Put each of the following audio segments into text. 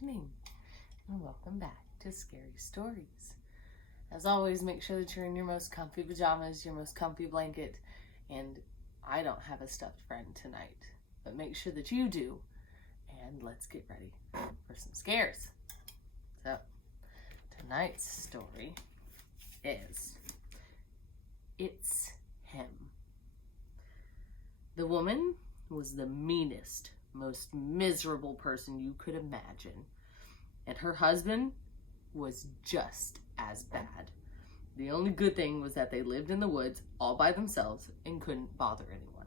evening, and welcome back to Scary Stories. As always, make sure that you're in your most comfy pajamas, your most comfy blanket, and I don't have a stuffed friend tonight, but make sure that you do, and let's get ready for some scares. So, tonight's story is It's Him. The woman was the meanest, most miserable person you could imagine. And her husband was just as bad. The only good thing was that they lived in the woods all by themselves and couldn't bother anyone.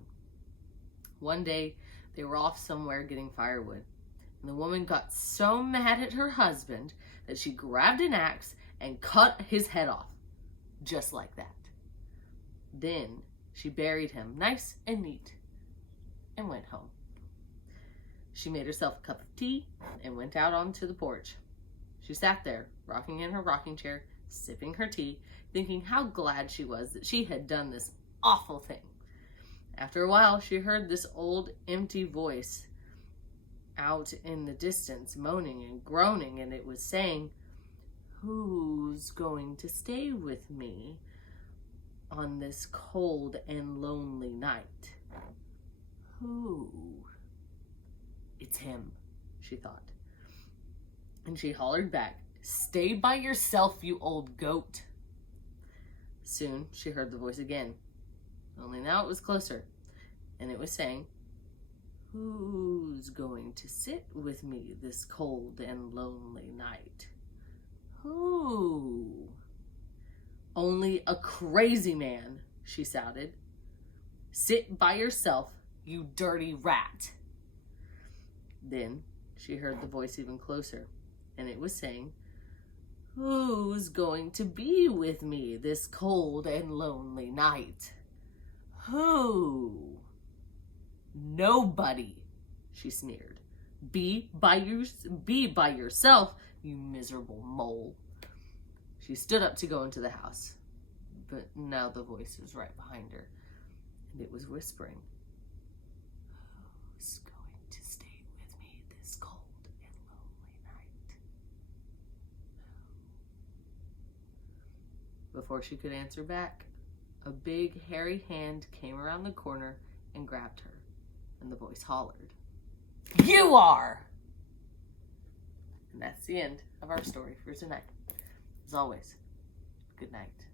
One day, they were off somewhere getting firewood, and the woman got so mad at her husband that she grabbed an axe and cut his head off, just like that. Then she buried him nice and neat and went home. She made herself a cup of tea and went out onto the porch. She sat there, rocking in her rocking chair, sipping her tea, thinking how glad she was that she had done this awful thing. After a while, she heard this old, empty voice out in the distance, moaning and groaning, and it was saying, "Who's going to stay with me on this cold and lonely night? Who?" "It's him," she thought. And she hollered back, "Stay by yourself, you old goat." Soon she heard the voice again, only now it was closer, and it was saying, "Who's going to sit with me this cold and lonely night? Who?" "Only a crazy man," she shouted. "Sit by yourself, you dirty rat." Then she heard the voice even closer, and it was saying, "Who's going to be with me this cold and lonely night? Who?" "Nobody," she sneered. Be by yourself, you miserable mole." She stood up to go into the house, but now the voice was right behind her, and it was whispering, "Who's going to stay with me this cold and lonely night? Who?" Before she could answer back, a big hairy hand came around the corner and grabbed her, and the voice hollered, "You are!" And that's the end of our story for tonight. As always, good night.